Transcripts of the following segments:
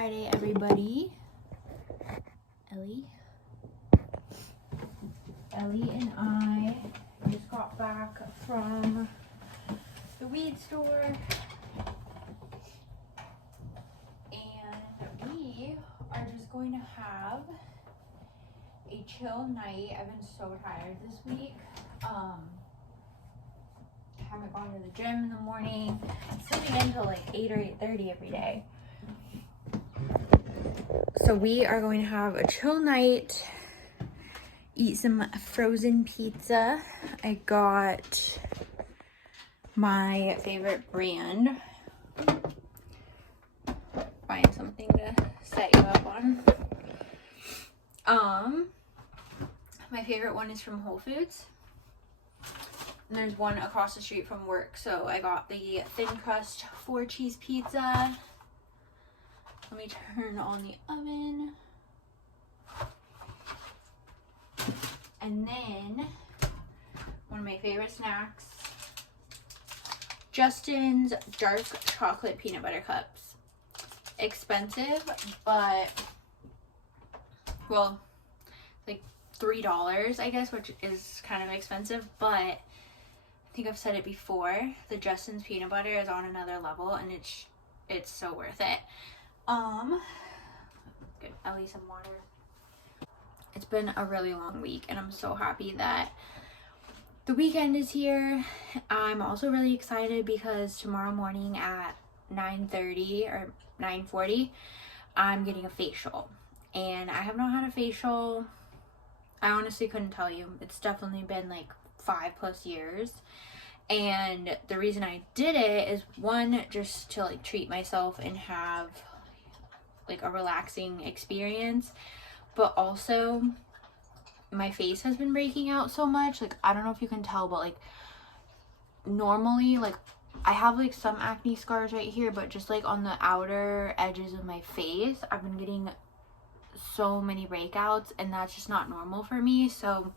Friday, everybody. Ellie and I just got back from the weed store, and we are just going to have a chill night. I've been so tired this week. Haven't gone to the gym in the morning. Sleeping until like 8 or 8:30 every day. So we are going to have a chill night, eat some frozen pizza. I got my favorite brand. Find something to set you up on. My favorite one is from Whole Foods. And there's one across the street from work. So I got the thin crust 4-cheese pizza. Let me turn on the oven. And then one of my favorite snacks, Justin's dark chocolate peanut butter cups. Expensive, but well, like $3, I guess, which is kind of expensive, but I think I've said it before, the Justin's peanut butter is on another level, and it's so worth it. Give Ellie some water. It's been a really long week, and I'm so happy that the weekend is here. I'm also really excited because tomorrow morning at 9:30 or 9:40, I'm getting a facial, and I have not had a facial. I honestly couldn't tell you. It's definitely been like 5+ years. And the reason I did it is, one, just to like treat myself and have like a relaxing experience, but also my face has been breaking out so much. Like, I don't know if you can tell, but like normally, like I have like some acne scars right here, but just like on the outer edges of my face, I've been getting so many breakouts, and that's just not normal for me. So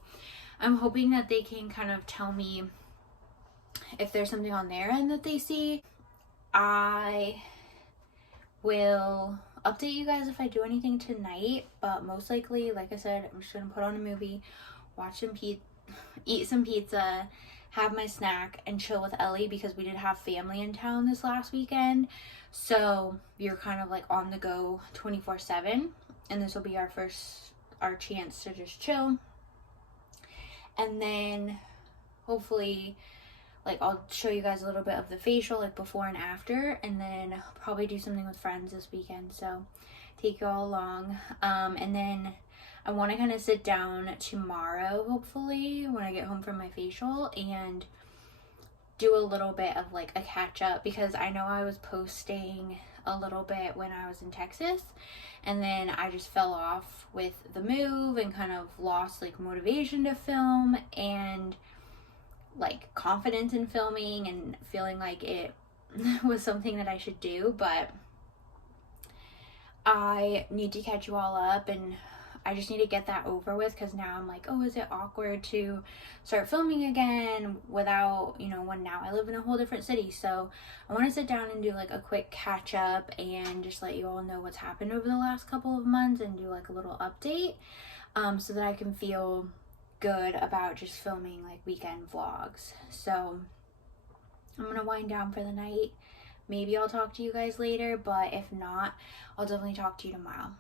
I'm hoping that they can kind of tell me if there's something on their end that they see. I will update you guys if I do anything tonight, but most likely, like I said, I'm just gonna put on a movie, watch some eat some pizza, have my snack, and chill with Ellie, because we did have family in town this last weekend, so you're kind of like on the go 24/7, and this will be our chance to just chill. And then hopefully, like, I'll show you guys a little bit of the facial, like before and after, and then probably do something with friends this weekend, so take you all along. And then I want to kind of sit down tomorrow, hopefully, when I get home from my facial, and do a little bit of like a catch up, because I know I was posting a little bit when I was in Texas, and then I just fell off with the move and kind of lost like motivation to film and like confidence in filming and feeling like it was something that I should do. But I need to catch you all up, and I just need to get that over with, because now I'm like, oh, is it awkward to start filming again without, when now I live in a whole different city. So I want to sit down and do like a quick catch up and just let you all know what's happened over the last couple of months, and do like a little update, so that I can feel good about just filming like weekend vlogs. So I'm gonna wind down for the night. Maybe I'll talk to you guys later, but if not, I'll definitely talk to you tomorrow.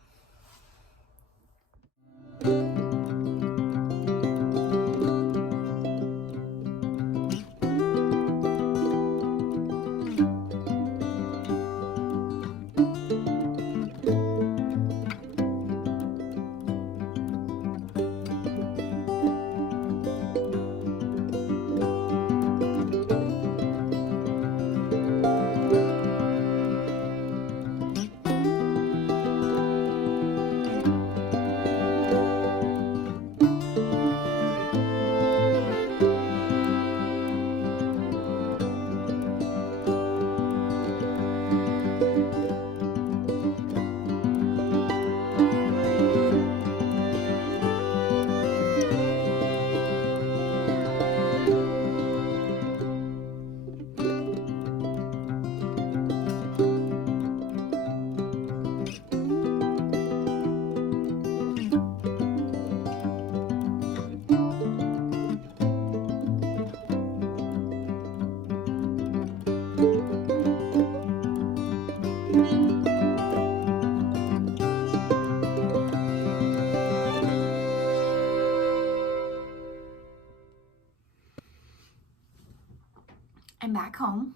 am back home.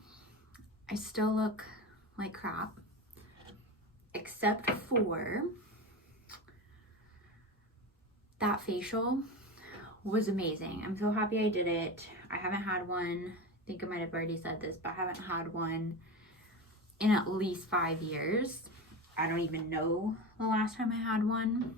I still look like crap, except for that facial was amazing. I'm so happy I did it. I haven't had one, I think I might have already said this, but I haven't had one in at least 5 years. I don't even know the last time I had one.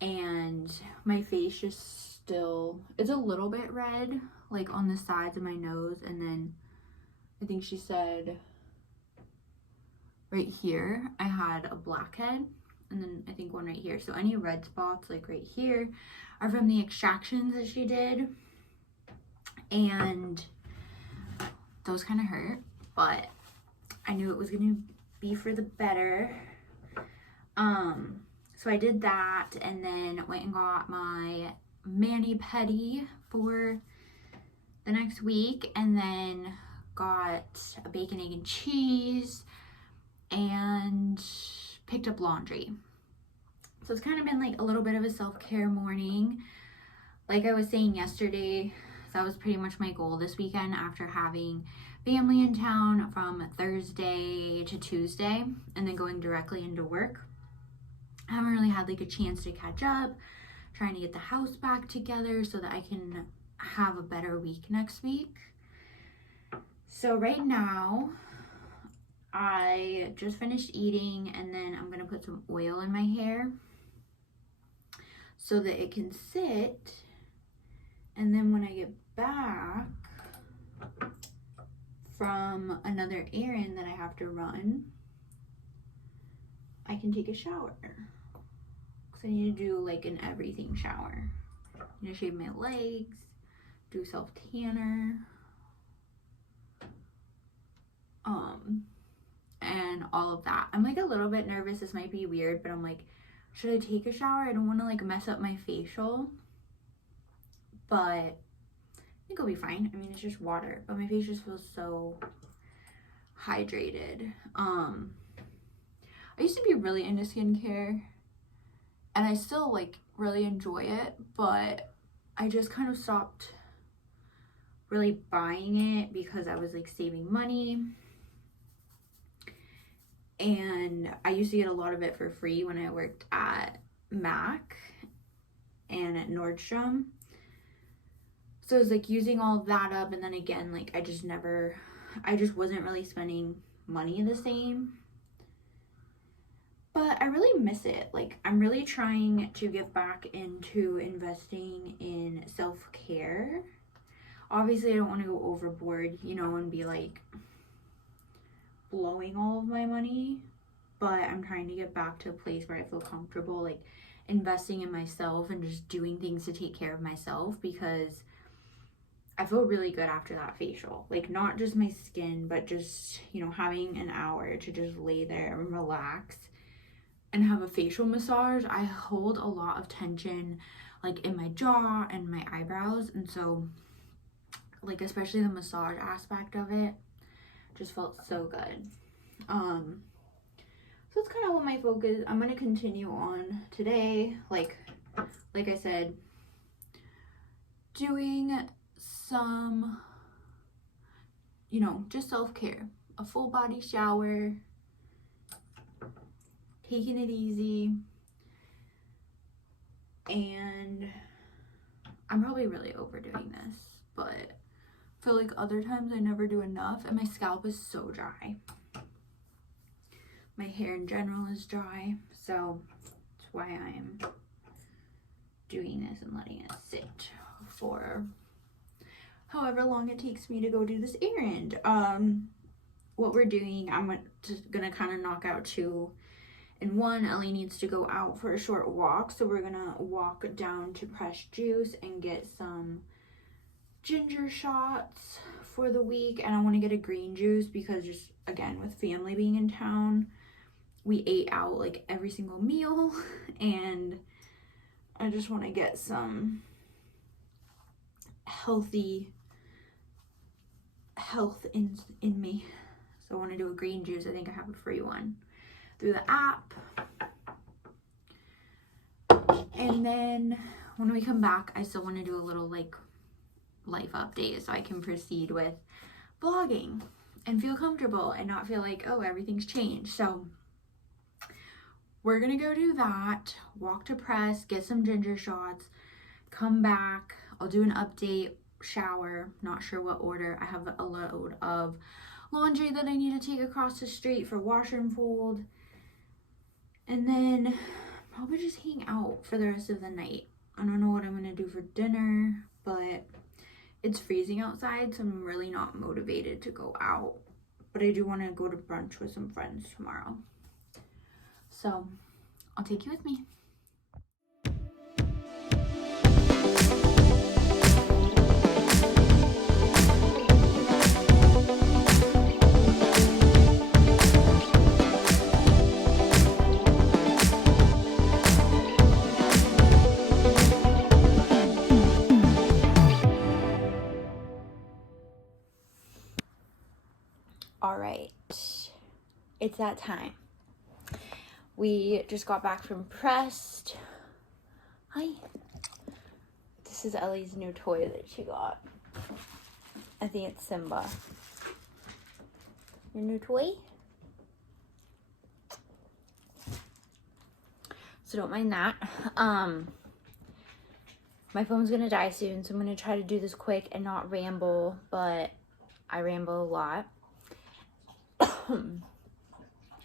And my face just still, it's a little bit red, like on the sides of my nose, and then I think she said right here I had a blackhead, and then I think one right here. So any red spots like right here are from the extractions that she did, and those kind of hurt, but I knew it was gonna be for the better. So I did that, and then went and got my mani-pedi for the next week, and then got a bacon, egg, and cheese, and picked up laundry. So it's kind of been like a little bit of a self-care morning. Like I was saying yesterday, that was pretty much my goal this weekend after having family in town from Thursday to Tuesday and then going directly into work. I haven't really had like a chance to catch up, trying to get the house back together so that I can have a better week next week. So right now, I just finished eating, and then I'm gonna put some oil in my hair so that it can sit, and then when I get back from another errand that I have to run, I can take a shower. Because I need to do like an everything shower. I need to shave my legs, do self-tanner, and all of that. I'm like a little bit nervous. This might be weird, but I'm like, should I take a shower? I don't want to like mess up my facial, but I think it'll be fine. I mean, it's just water, but my face just feels so hydrated. I used to be really into skincare, and I still like really enjoy it, but I just kind of stopped really buying it because I was like saving money, and I used to get a lot of it for free when I worked at MAC and at Nordstrom. So I was like using all of that up, and then again, like I just wasn't really spending money the same. But I really miss it. Like, I'm really trying to get back into investing in self-care. Obviously, I don't want to go overboard, you know, and be like blowing all of my money. But I'm trying to get back to a place where I feel comfortable, like investing in myself and just doing things to take care of myself, because I feel really good after that facial. Like, not just my skin, but just, you know, having an hour to just lay there and relax and have a facial massage. I hold a lot of tension like in my jaw and my eyebrows, and so like especially the massage aspect of it just felt so good. So that's kind of what my focus. I'm gonna continue on today, like I said, doing some, you know, just self-care, a full body shower, taking it easy, and I'm probably really overdoing this, but I feel like other times I never do enough, and my scalp is so dry. My hair in general is dry, so that's why I am doing this and letting it sit for however long it takes me to go do this errand. What we're doing, I'm just gonna kind of knock out 2 in 1. Ellie needs to go out for a short walk, so we're gonna walk down to Fresh Juice and get some ginger shots for the week. And I want to get a green juice because, just again, with family being in town, we ate out like every single meal, and I just want to get some health in me. So I want to do a green juice. I think I have a free one through the app. And then when we come back, I still want to do a little like life update so I can proceed with vlogging and feel comfortable and not feel like, oh, everything's changed. So we're gonna go do that, walk to press, get some ginger shots, come back. I'll do an update, shower, not sure what order. I have a load of laundry that I need to take across the street for wash and fold. And then probably just hang out for the rest of the night. I don't know what I'm gonna do for dinner, but it's freezing outside, so I'm really not motivated to go out. But I do want to go to brunch with some friends tomorrow. So I'll take you with me. All right, it's that time. We just got back from Pressed. Hi. This is Ellie's new toy that she got. I think it's Simba. Your new toy? So don't mind that. My phone's gonna die soon, so I'm gonna try to do this quick and not ramble, but I ramble a lot.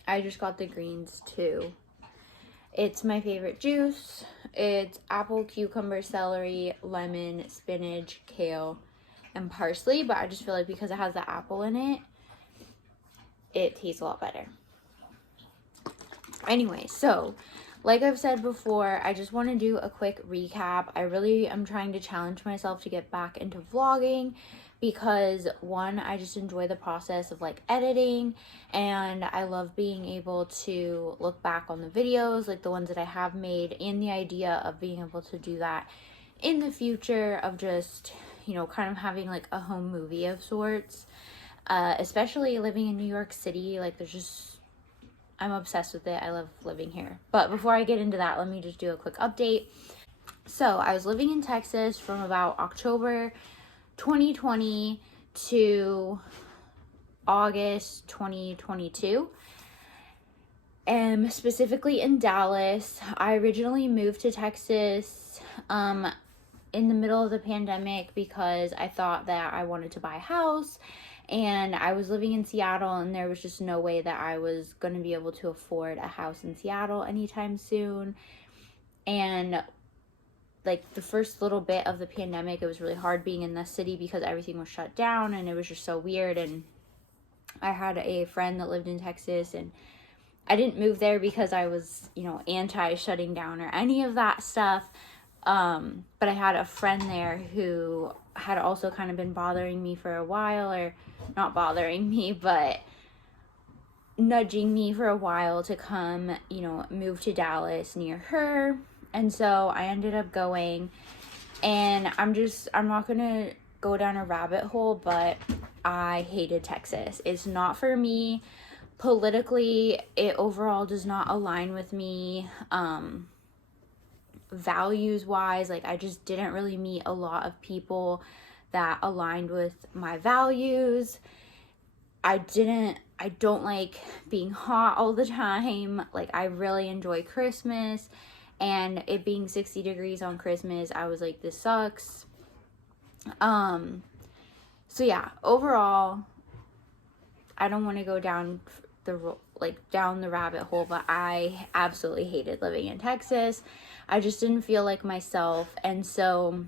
I just got the greens too. It's my favorite juice. It's apple, cucumber, celery, lemon, spinach, kale, and parsley, but I just feel like because it has the apple in it, it tastes a lot better. Anyway, so like I've said before, I just want to do a quick recap. I really am trying to challenge myself to get back into vlogging because one, I just enjoy the process of like editing, and I love being able to look back on the videos, like the ones that I have made, and the idea of being able to do that in the future of just, you know, kind of having like a home movie of sorts, especially living in New York City. Like there's just, I'm obsessed with it. I love living here. But before I get into that, let me just do a quick update. So I was living in Texas from about October 2020 to August 2022, and specifically in Dallas. I originally moved to Texas in the middle of the pandemic because I thought that I wanted to buy a house, and I was living in Seattle, and there was just no way that I was going to be able to afford a house in Seattle anytime soon. And like the first little bit of the pandemic, it was really hard being in the city because everything was shut down and it was just so weird. And I had a friend that lived in Texas, and I didn't move there because I was, you know, anti shutting down or any of that stuff. But I had a friend there who had also kind of been bothering me for a while, or not bothering me, but nudging me for a while to come, you know, move to Dallas near her. And so I ended up going, and I'm not going to go down a rabbit hole, but I hated Texas. It's not for me. Politically, it overall does not align with me. Values wise, like I just didn't really meet a lot of people that aligned with my values. I don't like being hot all the time. Like I really enjoy Christmas, and it being 60 degrees on Christmas, I was like, this sucks. So yeah, overall, I don't want to go down the rabbit hole, but I absolutely hated living in Texas. I just didn't feel like myself. And so,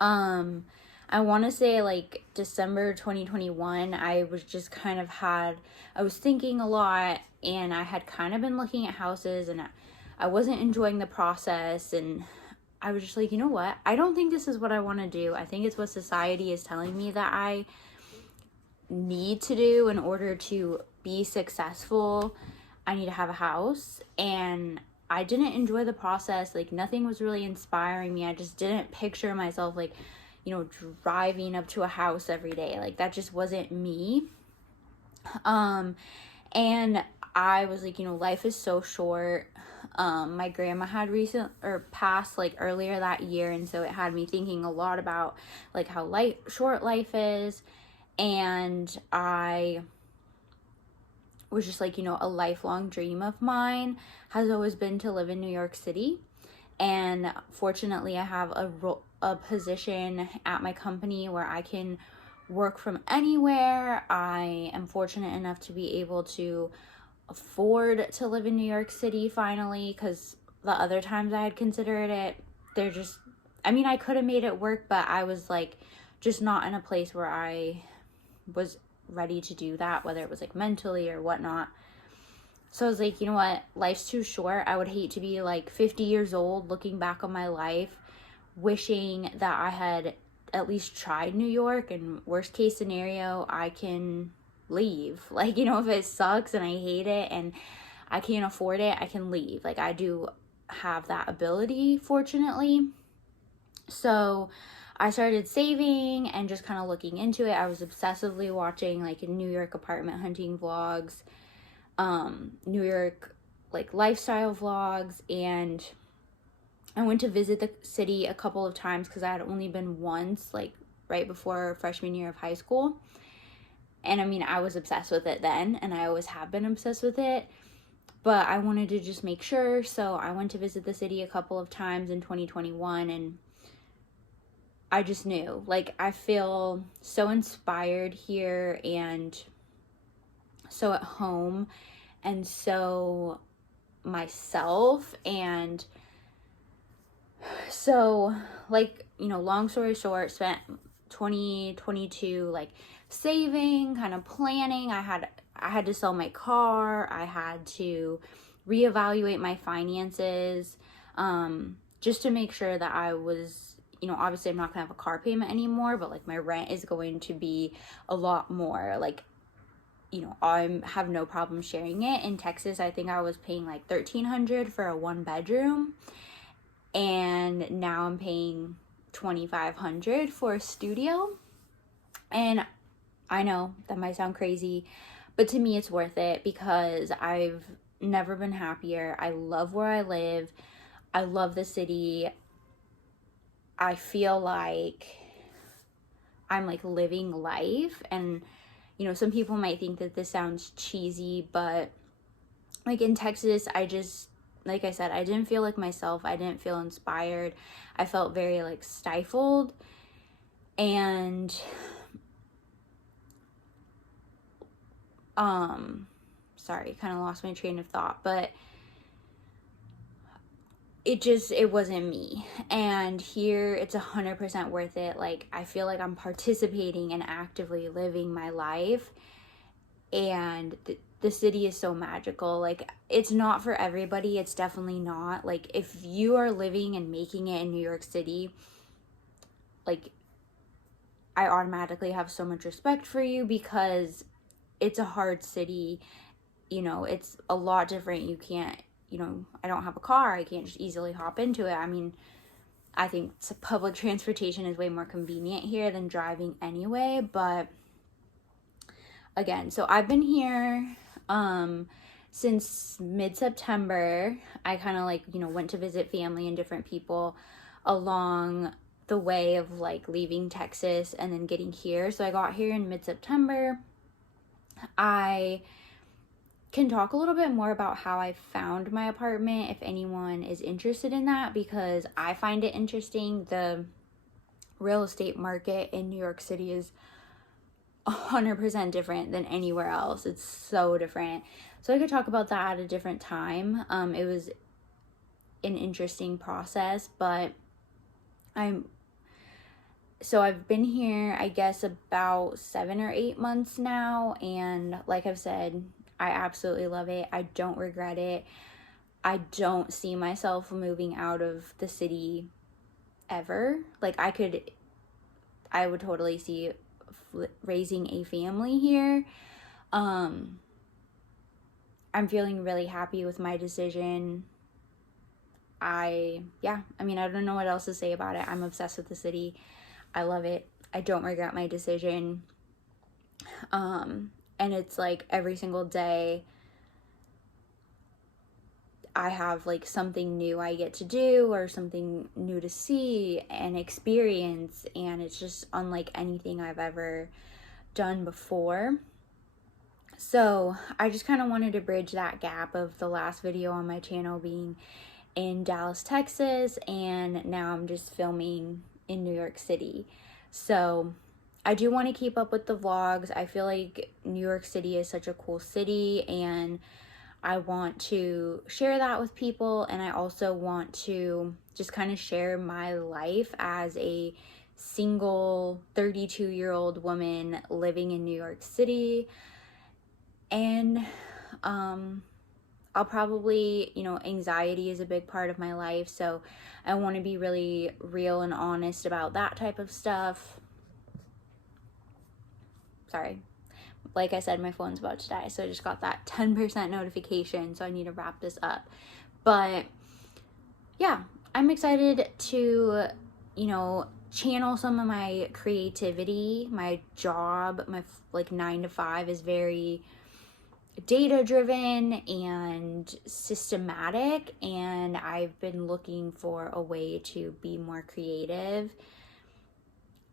I want to say like December 2021, I was just kind of I was thinking a lot, and I had kind of been looking at houses, and I wasn't enjoying the process, and I was just like, you know what? I don't think this is what I want to do. I think it's what society is telling me that I need to do in order to be successful. I need to have a house, and I didn't enjoy the process. Like nothing was really inspiring me. I just didn't picture myself like, you know, driving up to a house every day. Like that just wasn't me. And I was like, you know, life is so short. My grandma had passed like earlier that year, and so it had me thinking a lot about like how short life is. And I was just like, a lifelong dream of mine has always been to live in New York City. And fortunately, I have a position at my company where I can work from anywhere. I am fortunate enough to be able to afford to live in New York City finally, because the other times I had considered it, I could have made it work, but I was like just not in a place where I was ready to do that, whether it was like mentally or whatnot. So I was like, you know what, life's too short. I would hate to be like 50 years old looking back on my life wishing that I had at least tried New York, and worst case scenario, I can leave. Like, if it sucks and I hate it and I can't afford it, I can leave. Like, I do have that ability, fortunately. So I started saving and just kind of looking into it. I was obsessively watching like New York apartment hunting vlogs, New York like lifestyle vlogs, and I went to visit the city a couple of times because I had only been once, like right before freshman year of high school. And I was obsessed with it then, and I always have been obsessed with it, but I wanted to just make sure. So I went to visit the city a couple of times in 2021, and I just knew, like, I feel so inspired here and so at home and so myself. And so, like, long story short, spent 2022 like saving, kind of planning. I had to sell my car. I had to reevaluate my finances, just to make sure that I was, obviously I'm not gonna have a car payment anymore, but like my rent is going to be a lot more. Like, I have no problem sharing it. In Texas, I think I was paying like $1,300 for a 1-bedroom, and now I'm paying $2,500 for a studio. And I know that might sound crazy, but to me it's worth it because I've never been happier. I love where I live. I love the city. I feel like I'm like living life. And some people might think that this sounds cheesy, but like in Texas, like I said, I didn't feel like myself. I didn't feel inspired. I felt very like stifled. And sorry, kind of lost my train of thought, but it wasn't me. And here it's 100% worth it. Like, I feel like I'm participating and actively living my life, and the city is so magical. Like, it's not for everybody. It's definitely not. Like, if you are living and making it in New York City, like, I automatically have so much respect for you because it's a hard city. It's a lot different. You can't, I don't have a car. I can't just easily hop into it. I think public transportation is way more convenient here than driving anyway. But again, so I've been here since mid-September. I kind of like, went to visit family and different people along the way of like leaving Texas and then getting here. So I got here in mid-September. I can talk a little bit more about how I found my apartment if anyone is interested in that, because I find it interesting. The real estate market in New York City is 100% different than anywhere else. It's so different. So I could talk about that at a different time. It was an interesting process, but I've been here, I guess, about 7 or 8 months now, and like I've said, I absolutely love it. I don't regret it. I don't see myself moving out of the city ever. Like, I would totally see raising a family here. I'm feeling really happy with my decision. I don't know what else to say about it. I'm obsessed with the city. I love it. I don't regret my decision. And it's like every single day I have like something new I get to do or something new to see and experience, and it's just unlike anything I've ever done before. So I just kind of wanted to bridge that gap of the last video on my channel being in Dallas, Texas, and now I'm just filming in New York City. So I do want to keep up with the vlogs. I feel like New York City is such a cool city, and I want to share that with people, and I also want to just kind of share my life as a single 32-year-old woman living in New York City. And I'll probably, you know, anxiety is a big part of my life, so I want to be really real and honest about that type of stuff. Sorry. Like I said, my phone's about to die, so I just got that 10% notification, so I need to wrap this up. But yeah, I'm excited to, you know, channel some of my creativity. My job, my like 9 to 5 is very data driven and systematic, and I've been looking for a way to be more creative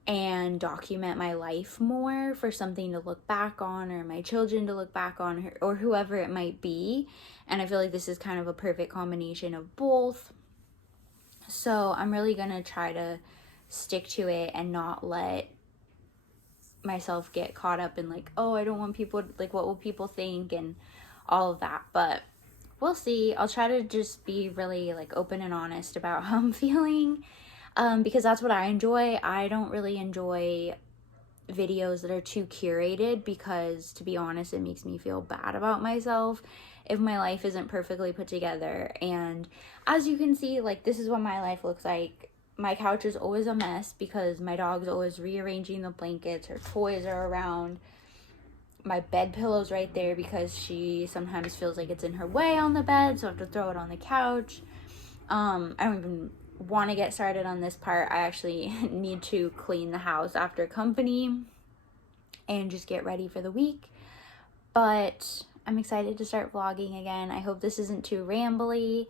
and document my life more, for something to look back on, or my children to look back on, or whoever it might be. And I feel like this is kind of a perfect combination of both. So I'm really gonna try to stick to it and not let myself get caught up in like, oh, I don't want people, like, what will people think and all of that. But we'll see. I'll try to just be really like open and honest about how I'm feeling, because that's what I enjoy. I don't really enjoy videos that are too curated, because to be honest, it makes me feel bad about myself if my life isn't perfectly put together. And as you can see, like, this is what my life looks like. My couch is always a mess because my dog's always rearranging the blankets, her toys are around, my bed pillow's right there because she sometimes feels like it's in her way on the bed, so I have to throw it on the couch. I don't even want to get started on this part. I actually need to clean the house after company and just get ready for the week. But I'm excited to start vlogging again. I hope this isn't too rambly.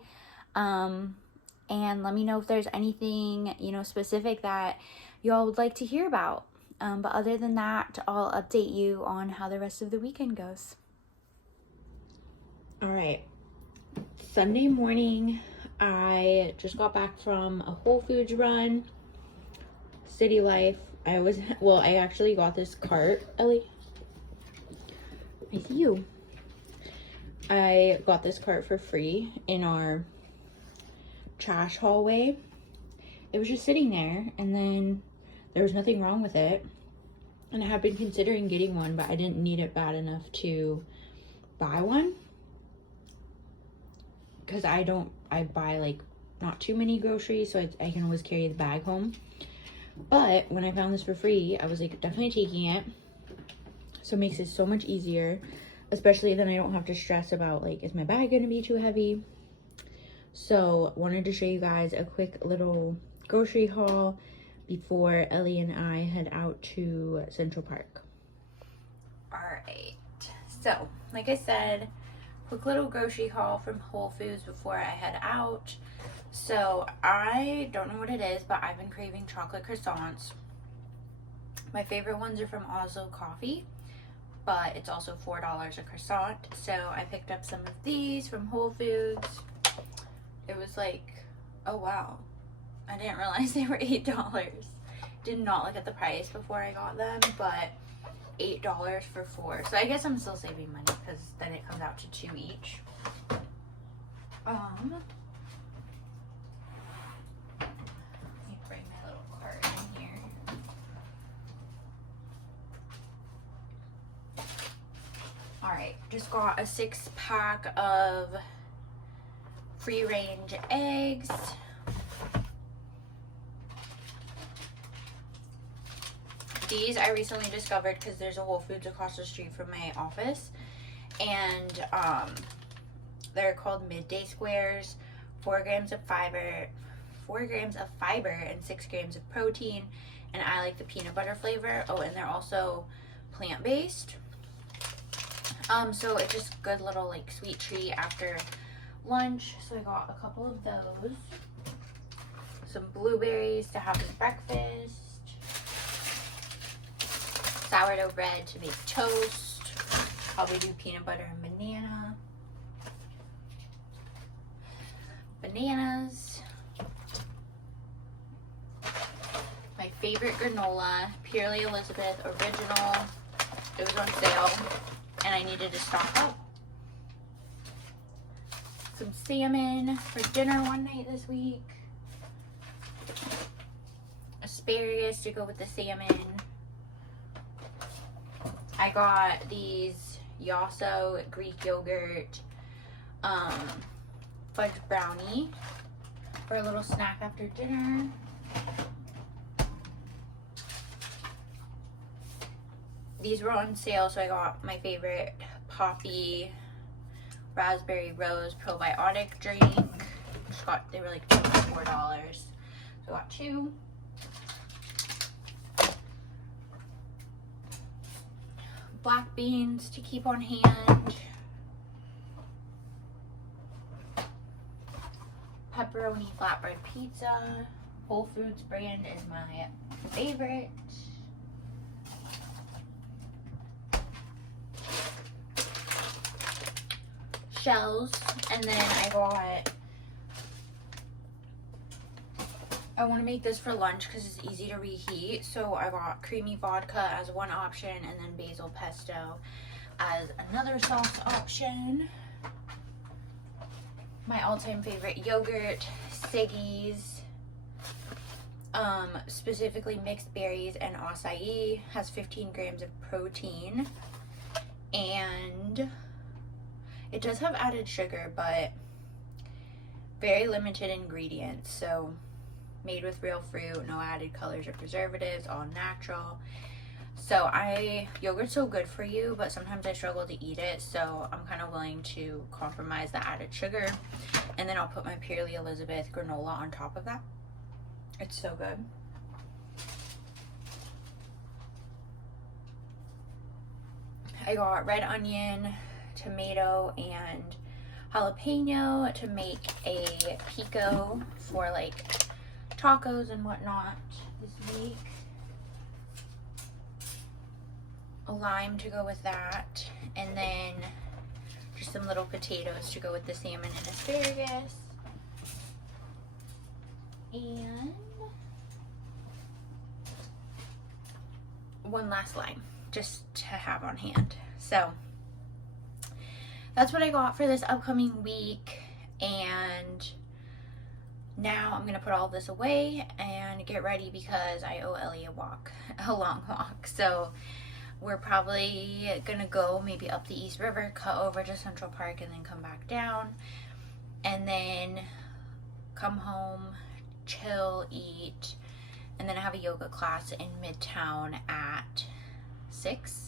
And let me know if there's anything, you know, specific that y'all would like to hear about. But other than that, I'll update you on how the rest of the weekend goes. All right. Sunday morning, I just got back from a Whole Foods run. City life. I actually got this cart. Ellie, I see you. I got this cart for free in our trash hallway. It was just sitting there, and then there was nothing wrong with it, and I had been considering getting one, but I didn't need it bad enough to buy one, because I buy like not too many groceries, so I can always carry the bag home. But when I found this for free, I was like definitely taking it. So it makes it so much easier, especially then I don't have to stress about like, is my bag gonna be too heavy? So wanted to show you guys a quick little grocery haul before Ellie and I head out to Central Park. All right, so like I said, quick little grocery haul from Whole Foods before I head out. So I don't know what it is, but I've been craving chocolate croissants. My favorite ones are from Oslo Coffee, but it's also $4 a croissant. So I picked up some of these from Whole Foods. It was like, oh wow, I didn't realize they were $8. Did not look at the price before I got them, but $8 for 4. So I guess I'm still saving money, because then it comes out to 2 each. Let me bring my little cart in here. All right, just got a 6-pack of free-range eggs. These I recently discovered because there's a Whole Foods across the street from my office, and they're called midday squares. 4 grams of fiber and 6 grams of protein, and I like the peanut butter flavor. Oh, and they're also plant-based. So it's just good little like sweet treat after lunch, so I got a couple of those. Some blueberries to have as breakfast. Sourdough bread to make toast. Probably do peanut butter and banana. Bananas. My favorite granola, Purely Elizabeth Original. It was on sale and I needed to stock up. Some salmon for dinner one night this week. Asparagus to go with the salmon. I got these Yasso Greek yogurt fudge brownie for a little snack after dinner. These were on sale, so I got my favorite Poppy Raspberry Rose probiotic drink. They were like $4. So I got 2. Black beans to keep on hand. Pepperoni flatbread pizza. Whole Foods brand is my favorite. Shells, and then I want to make this for lunch because it's easy to reheat, so I got creamy vodka as one option and then basil pesto as another sauce option. My all-time favorite yogurt, Siggy's, specifically mixed berries and acai, has 15 grams of protein, and it does have added sugar, but very limited ingredients, so made with real fruit, no added colors or preservatives, all natural. So yogurt's so good for you, but sometimes I struggle to eat it, so I'm kind of willing to compromise the added sugar. And then I'll put my Purely Elizabeth granola on top of that. It's so good. I got red onion, tomato, and jalapeno to make a pico for like tacos and whatnot this week. A lime to go with that, and then just some little potatoes to go with the salmon and asparagus, and one last lime just to have on hand. So that's what I got for this upcoming week, and now I'm gonna put all this away and get ready because I owe Ellie a long walk. So we're probably gonna go maybe up the East River, cut over to Central Park, and then come back down, and then come home, chill, eat, and then I have a yoga class in Midtown at 6.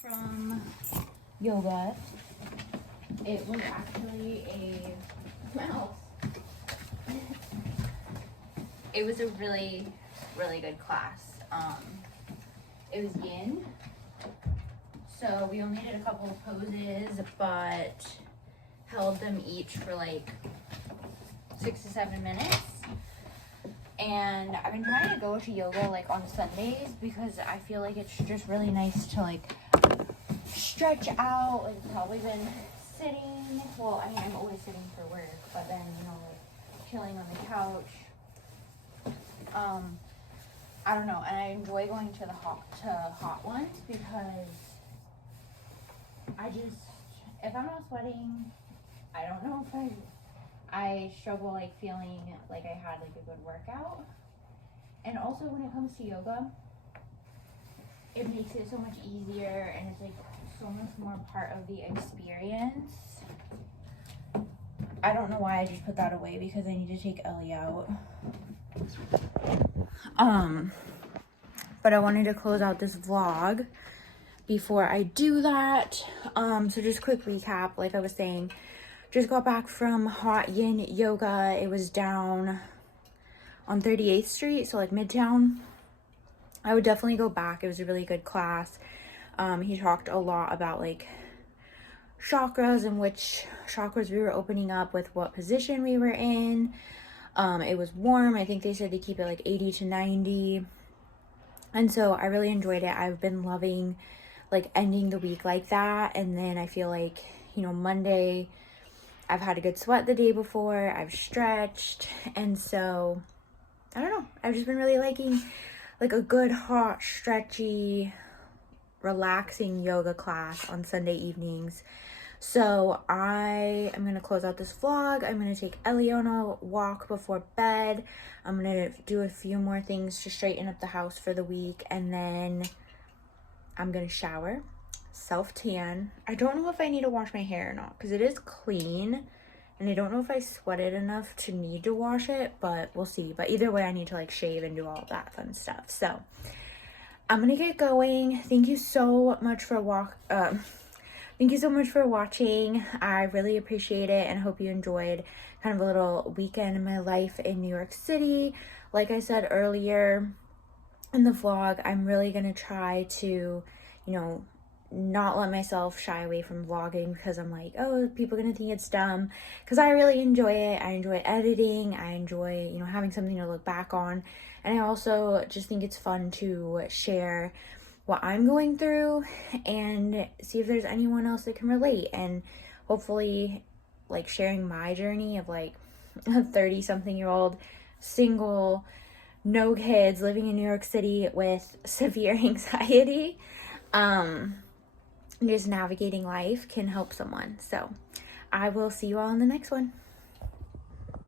From yoga. It was actually a mouse. It was a really good class. It was yin, so we only did a couple of poses, but held them each for like 6 to 7 minutes. And I've been trying to go to yoga like on Sundays because I feel like it's just really nice to like stretch out. Like, it's probably been sitting. Well, I mean, I'm always sitting for work, but then, you know, like chilling on the couch. I don't know, and I enjoy going to the hot ones because if I'm not sweating, I don't know if I struggle like feeling like I had like a good workout. And also when it comes to yoga, it makes it so much easier and it's like so much more part of the experience. I don't know why I just put that away because I need to take Ellie out. But I wanted to close out this vlog before I do that. So just quick recap, like I was saying, just got back from Hot Yin Yoga. It was down on 38th Street, so like Midtown. I would definitely go back. It was a really good class. He talked a lot about like chakras and which chakras we were opening up with what position we were in. It was warm. I think they said to keep it like 80 to 90. And so I really enjoyed it. I've been loving like ending the week like that. And then I feel like, you know, Monday, I've had a good sweat the day before. I've stretched. And so, I don't know. I've just been really liking like a good, hot, stretchy, relaxing yoga class on Sunday evenings. So I am going to close out this vlog. I'm going to take Ellie on a walk before bed. I'm going to do a few more things to straighten up the house for the week. And then I'm going to shower, self-tan. I don't know if I need to wash my hair or not because it is clean. And I don't know if I sweated enough to need to wash it, but we'll see. But either way, I need to like shave and do all that fun stuff. So I'm going to get going. Thank you so much for Thank you so much for watching. I really appreciate it and hope you enjoyed kind of a little weekend in my life in New York City. Like I said earlier in the vlog, I'm really going to try to, you know, not let myself shy away from vlogging because I'm like, oh, people are going to think it's dumb. Because I really enjoy it. I enjoy editing. I enjoy, you know, having something to look back on. And I also just think it's fun to share what I'm going through and see if there's anyone else that can relate, and hopefully like sharing my journey of like a 30-something-year-old single, no kids, living in New York City with severe anxiety, just navigating life can help someone. So I will see you all in the next one.